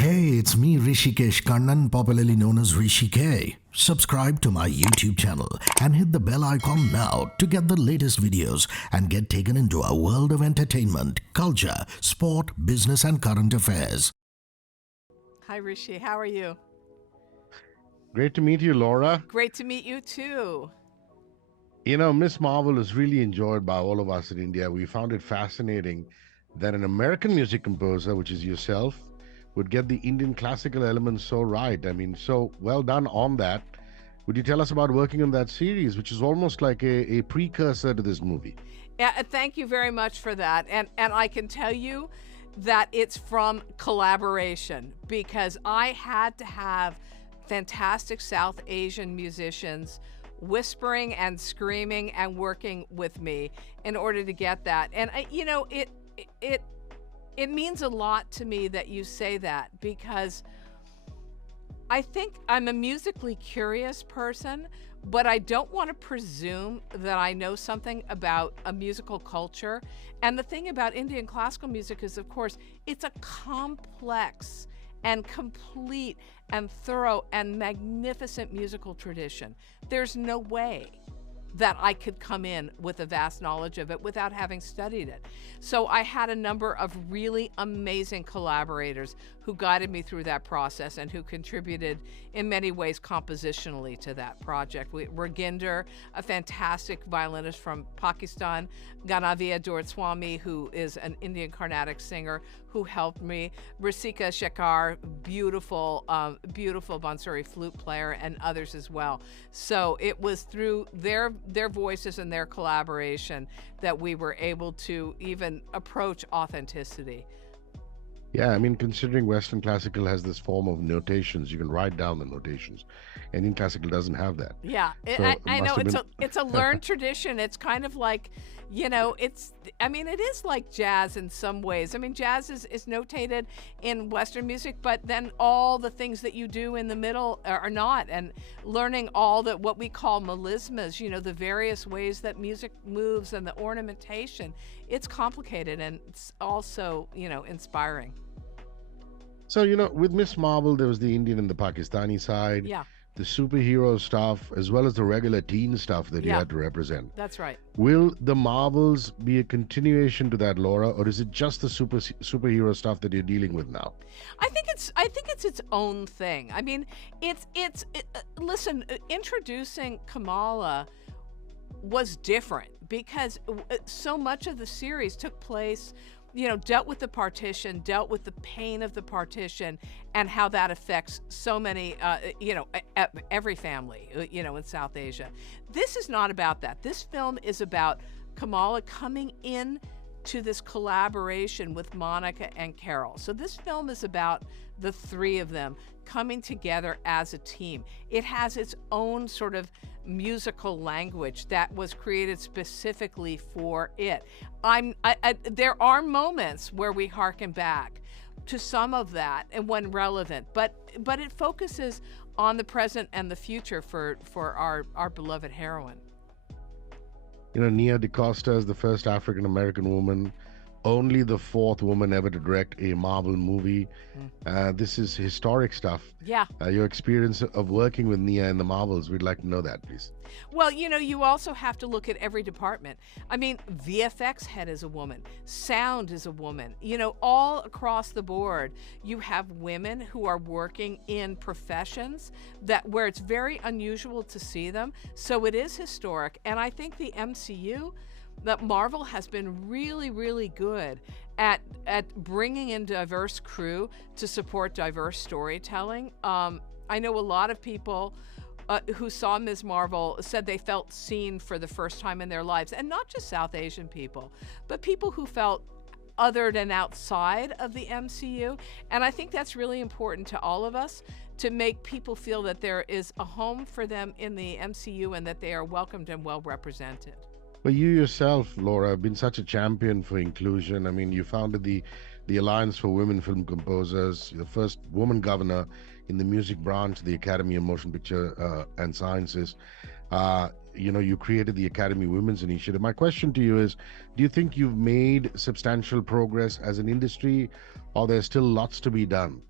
Hey, it's me, Hrishikesh, Kannan, popularly known as Hrishikesh. Subscribe to my YouTube channel and hit the bell icon now to get the latest videos and get taken into a world of entertainment, culture, sport, business, and current affairs. Hi, Hrishi. How are you? Great to meet you, Laura. Great to meet you too. You know, Miss Marvel is really enjoyed by all of us in India. We found it fascinating that an American music composer, which is yourself, would get the Indian classical elements so right. I mean, so well done on that. Would you tell us about working on that series, which is almost like a precursor to this movie? Yeah, thank you very much for that. And I can tell you that it's from collaboration because I had to have fantastic South Asian musicians whispering and screaming and working with me in order to get that. And it means a lot to me that you say that because I think I'm a musically curious person, but I don't want to presume that I know something about a musical culture. And the thing about Indian classical music is, of course, it's a complex and complete and thorough and magnificent musical tradition. There's no way that I could come in with a vast knowledge of it without having studied it. So I had a number of really amazing collaborators who guided me through that process and who contributed in many ways compositionally to that project. Raginder, a fantastic violinist from Pakistan, Ganavia Doratswamy, who is an Indian Carnatic singer who helped me, Rasika Shekhar, beautiful Bansuri flute player, and others as well. So it was through their voices and their collaboration that we were able to even approach authenticity. Yeah, I mean, considering Western classical has this form of notations, you can write down the notations. Indian classical doesn't have that. Yeah, I know it's a learned tradition. It's kind of like, it is like jazz in some ways. I mean, jazz is notated in Western music, but then all the things that you do in the middle are not. And learning all what we call melismas, the various ways that music moves and the ornamentation, it's complicated and it's also, inspiring. So, with Miss Marvel, there was the Indian and the Pakistani side, Yeah, the superhero stuff, as well as the regular teen stuff that you yeah, had to represent. that's right. Will the Marvels be a continuation to that, Laura, or is it just the superhero stuff that you're dealing with now? I think it's its own thing. I mean, listen, introducing Kamala was different because so much of the series took place, dealt with the partition, dealt with the pain of the partition and how that affects so many, every family, in South Asia. This is not about that. This film is about Kamala coming in to this collaboration with Monica and Carol. So this film is about the three of them coming together as a team. It has its own sort of musical language that was created specifically for it. There are moments where we harken back to some of that and when relevant, but it focuses on the present and the future for our beloved heroine. Nia dacosta is the first African American woman, only the fourth woman ever to direct a Marvel movie. This is historic stuff. Yeah. Your experience of working with Nia in the Marvels, we'd like to know that, please. Well, you also have to look at every department. I mean, VFX head is a woman, sound is a woman. All across the board, you have women who are working in professions where it's very unusual to see them. So it is historic. And I think the MCU, that Marvel has been really, really good at bringing in diverse crew to support diverse storytelling. I know a lot of people who saw Ms. Marvel said they felt seen for the first time in their lives, and not just South Asian people, but people who felt othered and outside of the MCU. And I think that's really important to all of us, to make people feel that there is a home for them in the MCU and that they are welcomed and well represented. But you yourself, Laura, have been such a champion for inclusion. I mean, you founded the Alliance for Women Film Composers, the first woman governor in the music branch, the Academy of Motion Picture and Sciences. You created the Academy Women's Initiative. My question to you is, do you think you've made substantial progress as an industry, or there's still lots to be done?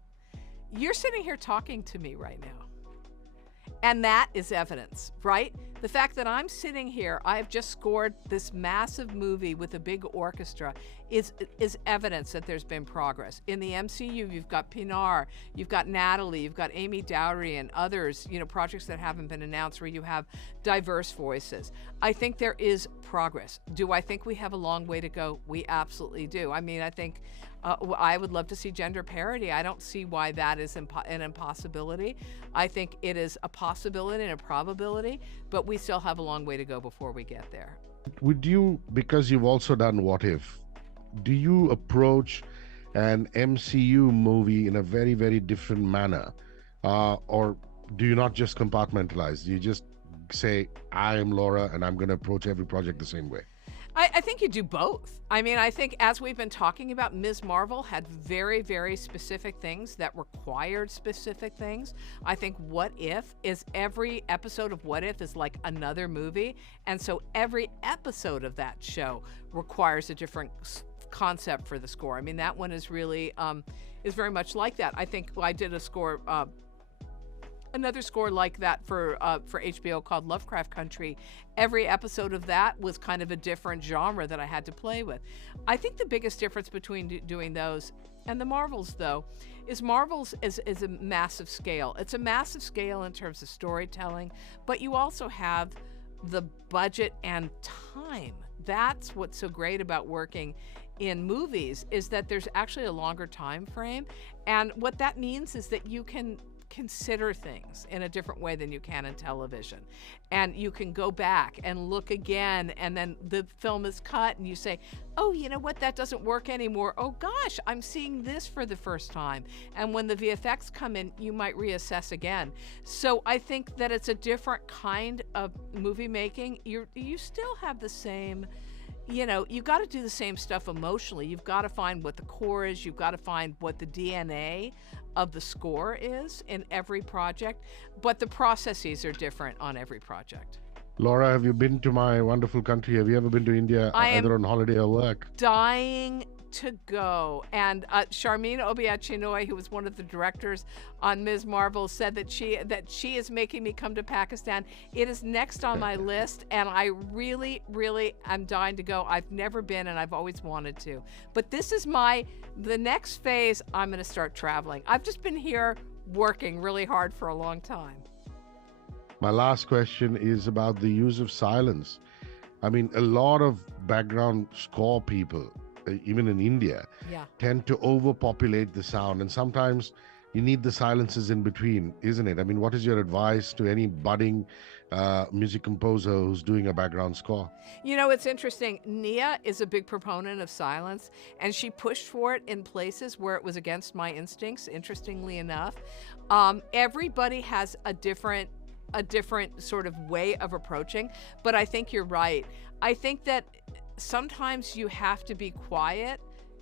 You're sitting here talking to me right now. And that is evidence, right? The fact that I'm sitting here, I've just scored this massive movie with a big orchestra is evidence that there's been progress. In the MCU, you've got Pinar, you've got Natalie, you've got Amy Dowry and others, projects that haven't been announced where you have diverse voices. I think there is progress. Do I think we have a long way to go? We absolutely do. I mean, I think I would love to see gender parity. I don't see why that is an impossibility. I think it is a possibility and a probability, but we still have a long way to go before we get there. Would you, because you've also done What If, do you approach an MCU movie in a very, very different manner? Or do you not just compartmentalize? Do you just say, I am Laura and I'm going to approach every project the same way? I think you do both. I mean, I think as we've been talking about, Ms. Marvel had very, very specific things that required specific things. I think What If is every episode of What If is like another movie. And so every episode of that show requires a different concept for the score. I mean, that one is really, is very much like that. I think I did a score, another score like that for HBO called Lovecraft Country. Every episode of that was kind of a different genre that I had to play with. I think the biggest difference between doing those and the Marvels, though, is Marvels is a massive scale. It's a massive scale in terms of storytelling, but you also have the budget and time. That's what's so great about working in movies, is that there's actually a longer time frame. And what that means is that you can consider things in a different way than you can in television. And you can go back and look again, and then the film is cut and you say, oh, you know what, that doesn't work anymore. Oh gosh, I'm seeing this for the first time. And when the VFX come in, you might reassess again. So I think that it's a different kind of movie making. You still have the same, you've got to do the same stuff emotionally. You've got to find what the core is. You've got to find what the DNA of the score is in every project, but the processes are different on every project. Laura, have you been to my wonderful country? Have you ever been to India, either on holiday or work? Dying to go. And Charmine Obiachinoy, who was one of the directors on Ms. Marvel, said that she is making me come to Pakistan. It is next on my list, and I really, really am dying to go. I've never been, and I've always wanted to. But this is the next phase. I'm going to start traveling. I've just been here working really hard for a long time. My last question is about the use of silence. I mean, a lot of background score people, even in India, tend to overpopulate the sound, and sometimes you need the silences in between, isn't it? I mean, what is your advice to any budding music composer who's doing a background score? It's interesting. Nia is a big proponent of silence, and she pushed for it in places where it was against my instincts, interestingly enough. Everybody has a different sort of way of approaching, but I think you're right. I think that sometimes you have to be quiet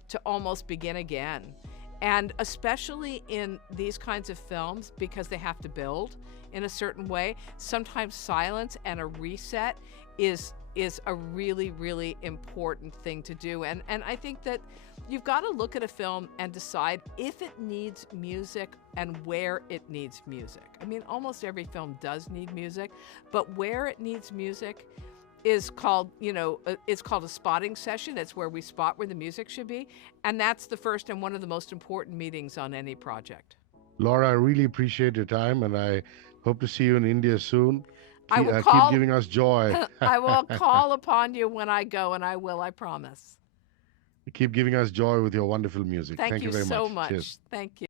to almost begin again. And especially in these kinds of films, because they have to build in a certain way, sometimes silence and a reset is a really, really important thing to do. And I think that you've got to look at a film and decide if it needs music and where it needs music. I mean, almost every film does need music, but where it needs music is called, it's called a spotting session. It's where we spot where the music should be. And that's the first and one of the most important meetings on any project. Laura, I really appreciate your time, and I hope to see you in India soon. Keep giving us joy. I will call upon you when I go, and I will, I promise. Keep giving us joy with your wonderful music. Thank you very so much. Cheers. Thank you.